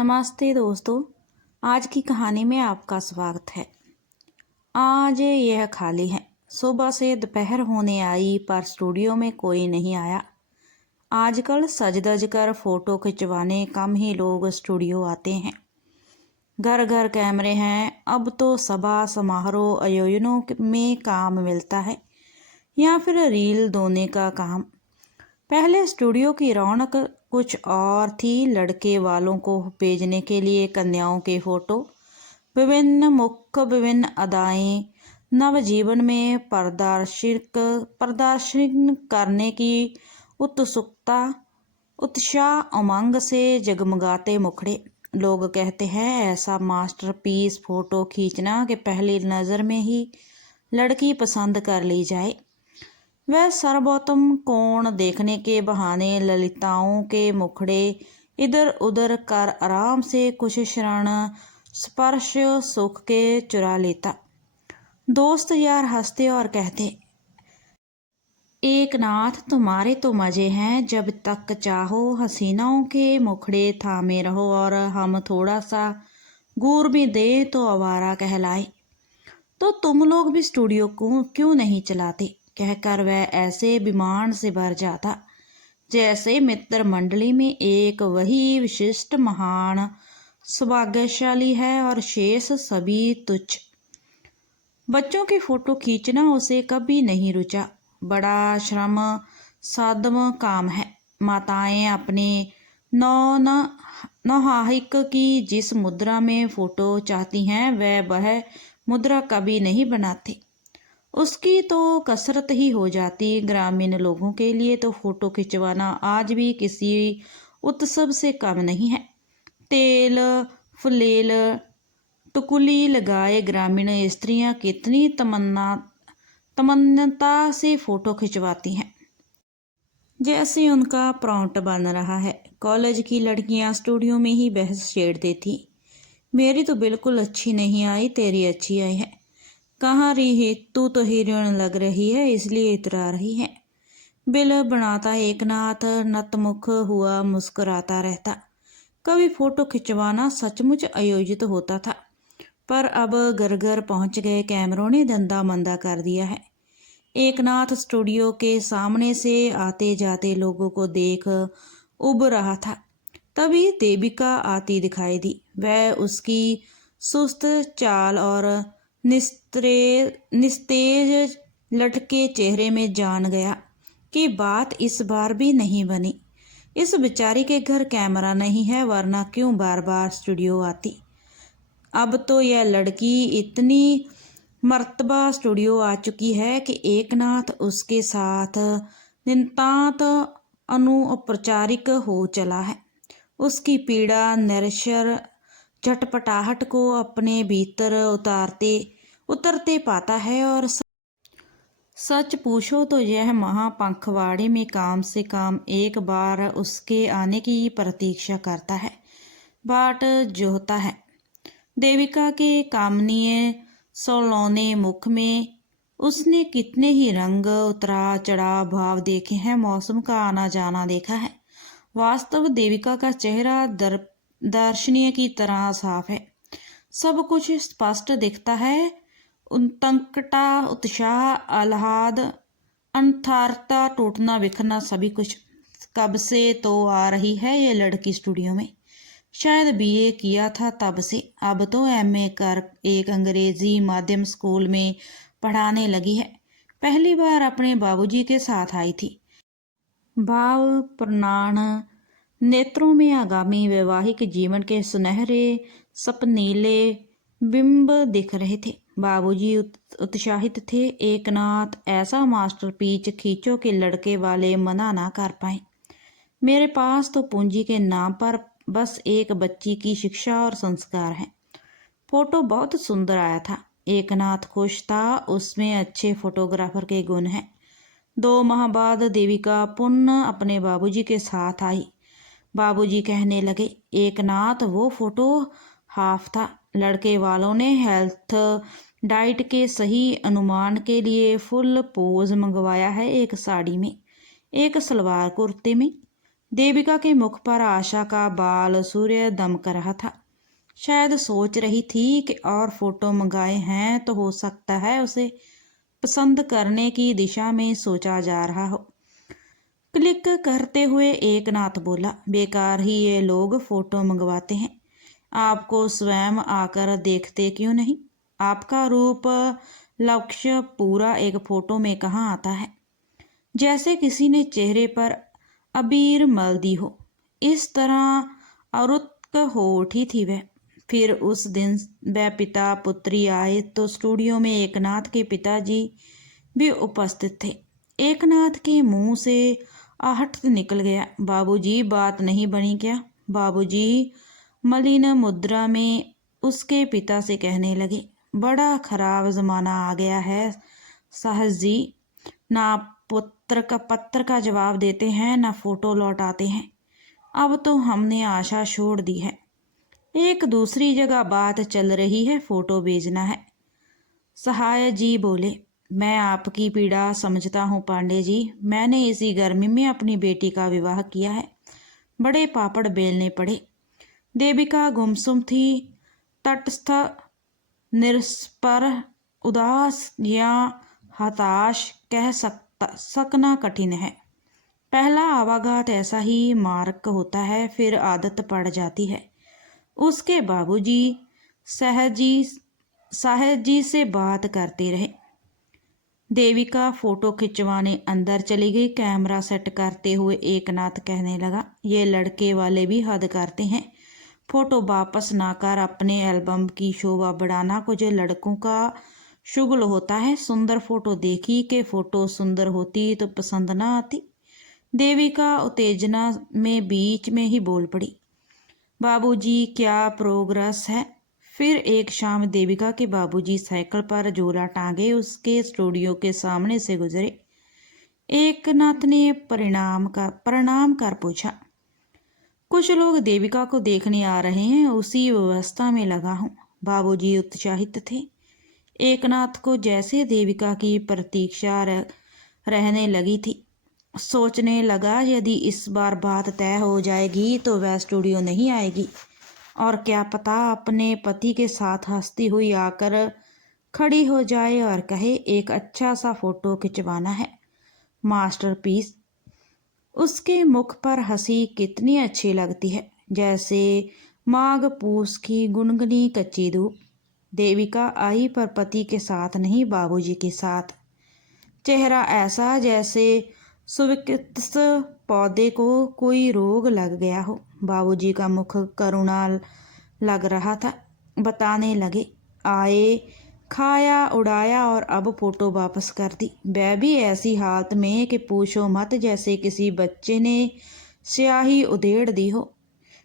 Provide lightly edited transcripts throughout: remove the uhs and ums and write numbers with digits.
नमस्ते दोस्तों। आज की कहानी में आपका स्वागत है। आज यह खाली है। सुबह से दोपहर होने आई पर स्टूडियो में कोई नहीं आया। आजकल सज धज कर फोटो खिंचवाने कम ही लोग स्टूडियो आते हैं। घर घर कैमरे हैं। अब तो सभा समारोह आयोजनों में काम मिलता है या फिर रील धोने का काम। पहले स्टूडियो की रौनक कुछ और थी। लड़के वालों को भेजने के लिए कन्याओं के फोटो, विभिन्न मुख, विभिन्न अदाएं, नवजीवन में प्रदर्शन करने की उत्सुकता, उत्साह, उमंग से जगमगाते मुखड़े। लोग कहते हैं ऐसा मास्टरपीस फोटो खींचना कि पहली नज़र में ही लड़की पसंद कर ली जाए। वह सर्वोत्तम कोण देखने के बहाने ललिताओं के मुखड़े इधर उधर कर आराम से कुछ क्षण स्पर्श सुख के चुरा लेता। दोस्त यार हंसते और कहते, एक नाथ तुम्हारे तो मजे हैं। जब तक चाहो हसीनाओं के मुखड़े थामे रहो और हम थोड़ा सा घूर भी दे तो आवारा कहलाए। तो तुम लोग भी स्टूडियो को क्यों नहीं चलाते, कहकर वह ऐसे विमान से भर जाता जैसे मित्र मंडली में एक वही विशिष्ट महान सौभाग्यशाली है और शेष सभी तुच्छ। बच्चों की फोटो खींचना उसे कभी नहीं रुचा। बड़ा श्रम साध्य काम है। माताएं अपने नौहाहिक की जिस मुद्रा में फोटो चाहती हैं वह मुद्रा कभी नहीं बनाती। उसकी तो कसरत ही हो जाती। ग्रामीण लोगों के लिए तो फोटो खिंचवाना आज भी किसी उत्सव से कम नहीं है। तेल फुलेल टुकुली लगाए ग्रामीण स्त्रियां कितनी तमन्नता से फोटो खिंचवाती हैं जैसे उनका प्रॉम्प्ट बन रहा है। कॉलेज की लड़कियां स्टूडियो में ही बहस छेड़ती थी। मेरी तो बिल्कुल अच्छी नहीं आई, तेरी अच्छी आई है। कहाँ रही है तू, तो हीरोइन लग रही है इसलिए इतरा रही है। बिल बनाता एक नाथ नतमुख हुआ मुस्कुराता रहता। कभी फोटो खिंचवाना सचमुच आयोजित होता था, पर अब घर घर पहुंच गए कैमरों ने धंधा मंदा कर दिया है। एक नाथ स्टूडियो के सामने से आते जाते लोगों को देख उब रहा था। तभी देविका आती दिखाई दी। वह उसकी सुस्त चाल और निस्तेज लटके चेहरे में जान गया कि बात इस बार भी नहीं बनी। इस बेचारी के घर कैमरा नहीं है, वरना क्यों बार बार स्टूडियो आती। अब तो यह लड़की इतनी मर्तबा स्टूडियो आ चुकी है कि एक नाथ उसके साथ नितांत अनौपचारिक हो चला है। उसकी पीड़ा निरक्षर झटपटाहट को अपने भीतर उतरते पाता है और सच पूछो तो यह महापंखवाड़े में काम से काम एक बार उसके आने की प्रतीक्षा करता है, बाट जोहता है। देविका के कामनीय सौलौने मुख में उसने कितने ही रंग उतरा चढ़ाव भाव देखे हैं, मौसम का आना जाना देखा है। वास्तव देविका का चेहरा दर्शनीय की तरह साफ है। सब कुछ स्पष्ट दिखता है। उत्कंठा, उत्साह, आह्लाद, अंतरता, टूटना बिखरना, सभी कुछ। कब से तो आ रही है ये लड़की स्टूडियो में। शायद बीए किया था तब से। अब तो एमए कर एक अंग्रेजी माध्यम स्कूल में पढ़ाने लगी है। पहली बार अपने बाबूजी के साथ आई थी। भाव प्रणान नेत्रों में आगामी वैवाहिक जीवन के सुनहरे सपनीले बिंब दिख रहे थे। बाबूजी उत्साहित थे। एक नाथ ऐसा मास्टरपीस खींचो कि लड़के वाले मना ना कर पाए। मेरे पास तो पूंजी के नाम पर बस एक बच्ची की शिक्षा और संस्कार है। फोटो बहुत सुंदर आया था। एक नाथ खुश था। उसमें अच्छे फोटोग्राफर के गुण हैं। 2 माह बाद देविका पुनः अपने बाबूजी के साथ आई। बाबूजी कहने लगे, एक नाथ वो फोटो हाफ था। लड़के वालों ने हेल्थ डाइट के सही अनुमान के लिए फुल पोज मंगवाया है। एक साड़ी में, एक सलवार कुर्ते में। देविका के मुख पर आशा का बाल सूर्य दमक रहा था। शायद सोच रही थी कि और फोटो मंगाए हैं तो हो सकता है उसे पसंद करने की दिशा में सोचा जा रहा हो। क्लिक करते हुए एकनाथ बोला, बेकार ही ये लोग फोटो मंगवाते हैं, आपको स्वयं आकर देखते क्यों नहीं? आपका रूप लक्ष्य पूरा एक फोटो में कहाँ आता है? जैसे किसी ने चेहरे पर अबीर मल दी हो, इस तरह अरुत्क हो उठी थी वह। फिर उस दिन वह पिता पुत्री आए तो स्टूडियो में एकनाथ के पिताजी भी उपस्थित थे। एकनाथ के मुंह से आहट निकल गया, बाबूजी बात नहीं बनी क्या? बाबूजी मलिन मुद्रा में उसके पिता से कहने लगे, बड़ा खराब जमाना आ गया है साहस जी, ना पत्र का जवाब देते हैं ना फोटो लौटाते हैं। अब तो हमने आशा छोड़ दी है। एक दूसरी जगह बात चल रही है, फोटो भेजना है। सहाय जी बोले, मैं आपकी पीड़ा समझता हूँ पांडे जी, मैंने इसी गर्मी में अपनी बेटी का विवाह किया है, बड़े पापड़ बेलने पड़े। देविका गुमसुम थी, तटस्थ, निरस्पर, उदास या हताश कह सकना कठिन है। पहला आवाघात ऐसा ही मार्क होता है, फिर आदत पड़ जाती है। उसके बाबूजी साहब जी से बात करते रहे। देविका फोटो खिंचवाने अंदर चली गई। कैमरा सेट करते हुए एकनाथ कहने लगा, ये लड़के वाले भी हद करते हैं, फोटो वापस ना कर अपने एल्बम की शोभा बढ़ाना कुछ लड़कों का शुगल होता है। सुंदर फोटो देखी कि फोटो सुंदर होती तो पसंद ना आती। देविका उत्तेजना में बीच में ही बोल पड़ी, बाबूजी क्या प्रोग्रेस है? फिर एक शाम देविका के बाबूजी साइकिल पर झोला टांगे उसके स्टूडियो के सामने से गुजरे। एकनाथ ने प्रणाम कर पूछा, कुछ लोग देविका को देखने आ रहे हैं, उसी व्यवस्था में लगा हूँ। बाबूजी उत्साहित थे। एकनाथ को जैसे देविका की प्रतीक्षा रहने लगी थी। सोचने लगा, यदि इस बार बात तय हो जाएगी तो वह स्टूडियो नहीं आएगी, और क्या पता अपने पति के साथ हंसती हुई आकर खड़ी हो जाए और कहे, एक अच्छा सा फोटो खिंचवाना है, मास्टरपीस। उसके मुख पर हंसी कितनी अच्छी लगती है, जैसे माघ पूस की गुनगुनी कच्ची धूप। देविका आई पर पति के साथ नहीं, बाबूजी के साथ। चेहरा ऐसा जैसे सुविकृत पौधे को कोई रोग लग गया हो। बाबूजी का मुख करुणा लग रहा था। बताने लगे, आए, खाया उड़ाया और अब फोटो वापस कर दी। वह भी ऐसी हालत में कि पूछो मत, जैसे किसी बच्चे ने स्याही उधेड़ दी हो।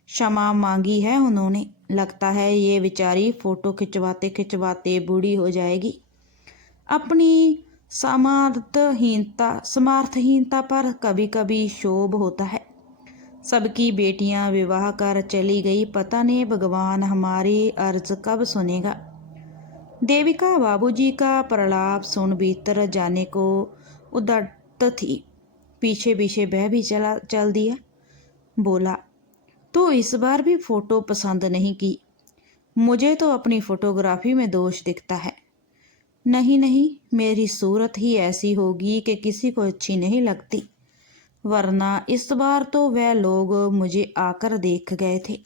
क्षमा मांगी है उन्होंने। लगता है ये बेचारी फोटो खिंचवाते खिंचवाते बूढ़ी हो जाएगी। अपनी समार्थहीनता पर कभी कभी शोभ होता है। सबकी बेटियां विवाह कर चली गई, पता नहीं भगवान हमारी अर्ज कब सुनेगा। देविका बाबूजी का प्रलाप सुन भीतर जाने को उद्यत थी। पीछे पीछे वह भी चल दिया। बोला, तो इस बार भी फोटो पसंद नहीं की? मुझे तो अपनी फोटोग्राफी में दोष दिखता है। नहीं नहीं, मेरी सूरत ही ऐसी होगी कि किसी को अच्छी नहीं लगती, वरना इस बार तो वह लोग मुझे आकर देख गए थे।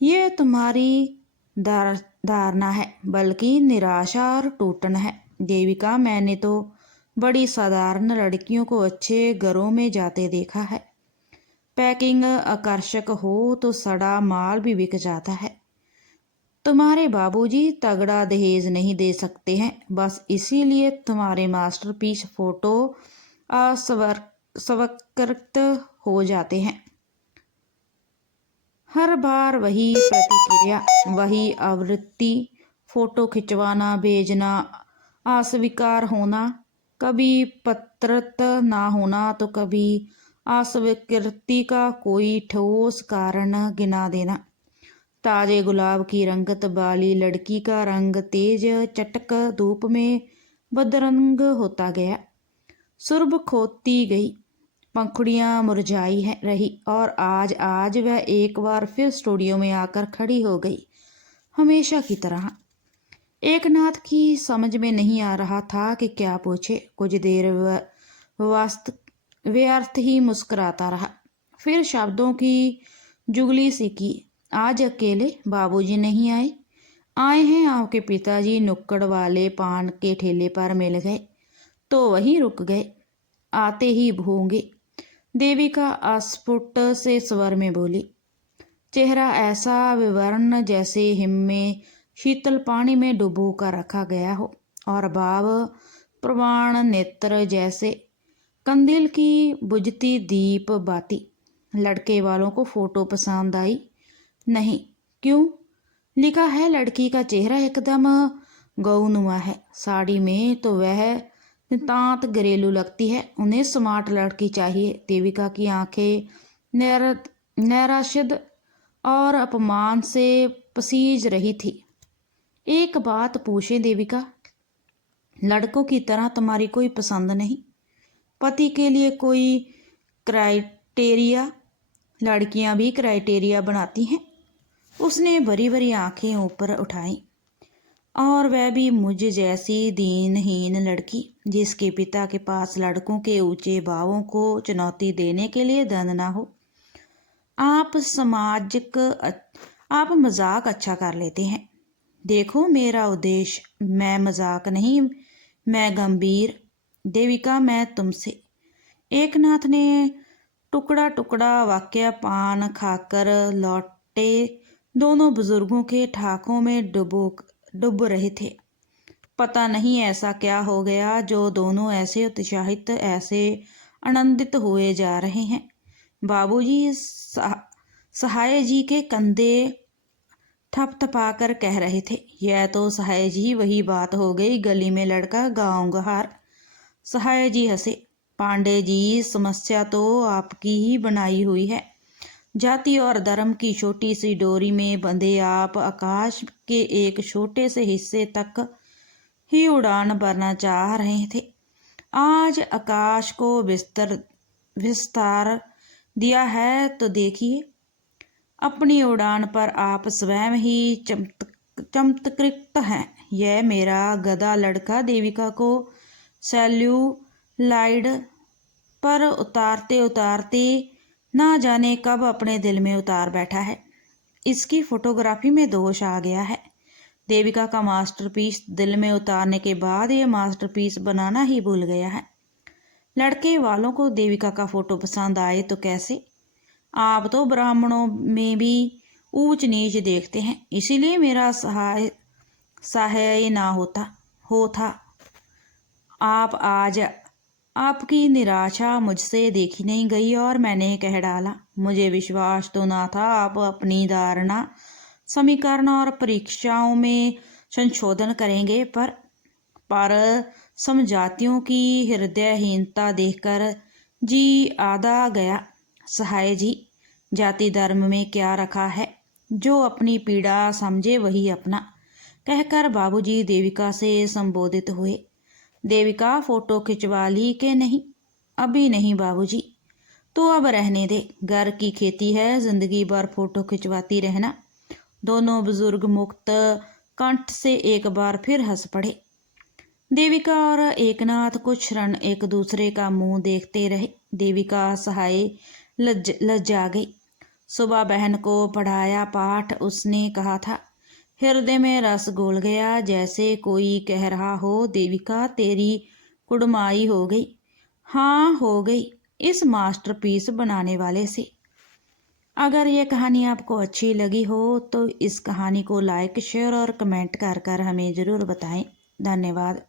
ये तुम्हारी धारणा है, बल्कि निराशा और टूटन है। देविका, मैंने तो बड़ी साधारण लड़कियों को अच्छे घरों में जाते देखा है। पैकिंग आकर्षक हो तो सड़ा माल भी बिक जाता है। तुम्हारे बाबूजी तगड़ा दहेज नहीं दे सकते हैं, बस इसीलिए तुम्हारे मास्टरपीस फोटो अस्वीकृत हो जाते हैं। हर बार वही प्रतिक्रिया, वही आवृत्ति, फोटो खिंचवाना, भेजना, अस्वीकार होना, कभी पत्रत ना होना तो कभी अस्वीकृति का कोई ठोस कारण गिना देना। ताजे गुलाब की रंगत वाली लड़की का रंग तेज चटक धूप में बदरंग होता गया। सुर्ख खोती गई, पंखुड़ियाँ मुरझाई रही और आज आज वह एक बार फिर स्टूडियो में आकर खड़ी हो गई, हमेशा की तरह। एकनाथ की समझ में नहीं आ रहा था कि क्या पूछे। कुछ देर व्यर्थ ही मुस्कुराता रहा, फिर शब्दों की जुगली सी की। आज अकेले बाबूजी नहीं आए? आए हैं आपके पिताजी नुक्कड़ वाले पान के ठेले पर मिल गए तो वहीं रुक गए, आते ही भूंगे। देविका अस्फुट से स्वर में बोली। चेहरा ऐसा विवर्ण जैसे हिम में शीतल पानी में डुबो कर रखा गया हो, और भाव प्रवाण नेत्र जैसे कंदील की बुझती दीप बाती। लड़के वालों को फोटो पसंद आई? नहीं। क्यों? लिखा है लड़की का चेहरा एकदम गौनुमा है, साड़ी में तो वह नितांत घरेलू लगती है, उन्हें स्मार्ट लड़की चाहिए। देविका की आंखें नैराश्य और अपमान से पसीज रही थी। एक बात पूछे देविका, लड़कों की तरह तुम्हारी कोई पसंद नहीं? पति के लिए कोई क्राइटेरिया? लड़कियां भी क्राइटेरिया बनाती हैं। उसने भरी भरी आंखें ऊपर उठाई। और वह भी मुझ जैसी दीनहीन लड़की, जिसके पिता के पास लड़कों के ऊंचे भावों को चुनौती देने के लिए धन ना हो। आप मजाक अच्छा कर लेते हैं। देखो मेरा उद्देश्य, मैं मजाक नहीं, मैं गंभीर। देविका, मैं तुमसे। एकनाथ ने टुकड़ा टुकड़ा वाक्य पान खाकर लौटे दोनों बुजुर्गों के ठाकों में डूब रहे थे। पता नहीं ऐसा क्या हो गया जो दोनों ऐसे उत्साहित, ऐसे आनंदित हुए जा रहे हैं। बाबूजी सहाय जी के कंधे थपथपाकर कह रहे थे। यह तो सहाय जी वही बात हो गई, गली में लड़का गाँव गहार। सहाय जी हंसे। पांडे जी, समस्या तो आपकी ही बनाई हुई है। जाति और धर्म की छोटी सी डोरी में बंधे आप आकाश के एक छोटे से हिस्से तक ही उड़ान भरना चाह रहे थे। आज आकाश को विस्तार दिया है तो देखिए, अपनी उड़ान पर आप स्वयं ही चमत्कृत हैं। यह मेरा गधा लड़का देविका को सेल्यूलाइड पर उतारते उतारते ना जाने कब अपने दिल में उतार बैठा है। इसकी फोटोग्राफी में दोष आ गया है। देविका का मास्टरपीस दिल में उतारने के बाद यह मास्टरपीस बनाना ही भूल गया है। लड़के वालों को देविका का फोटो पसंद आए तो कैसे? आप तो ब्राह्मणों में भी ऊंच नीच देखते हैं, इसीलिए मेरा सहाय ना हो था। आप आज आपकी निराशा मुझसे देखी नहीं गई और मैंने कह डाला। मुझे विश्वास तो ना था आप अपनी धारणा, समीकरण और परीक्षाओं में संशोधन करेंगे, पर समझातियों की हृदयहीनता देखकर जी आधा गया। सहाय जी, जाति धर्म में क्या रखा है? जो अपनी पीड़ा समझे वही अपना, कहकर बाबूजी देविका से संबोधित हुए। देविका, फोटो खिंचवा ली कि नहीं? अभी नहीं बाबूजी। तो अब रहने दे, घर की खेती है, जिंदगी भर फोटो खिंचवाती रहना। दोनों बुजुर्ग मुक्त कंठ से एक बार फिर हंस पड़े। देविका और एकनाथ कुछ क्षण एक दूसरे का मुंह देखते रहे। देविका सहाय लज्जा गई। सुबह बहन को पढ़ाया पाठ उसने कहा था, हृदय में रस घोल गया, जैसे कोई कह रहा हो, देविका तेरी कुड़माई हो गई। हाँ, हो गई, इस मास्टरपीस बनाने वाले से। अगर ये कहानी आपको अच्छी लगी हो तो इस कहानी को लाइक, शेयर और कमेंट कर हमें ज़रूर बताएं। धन्यवाद।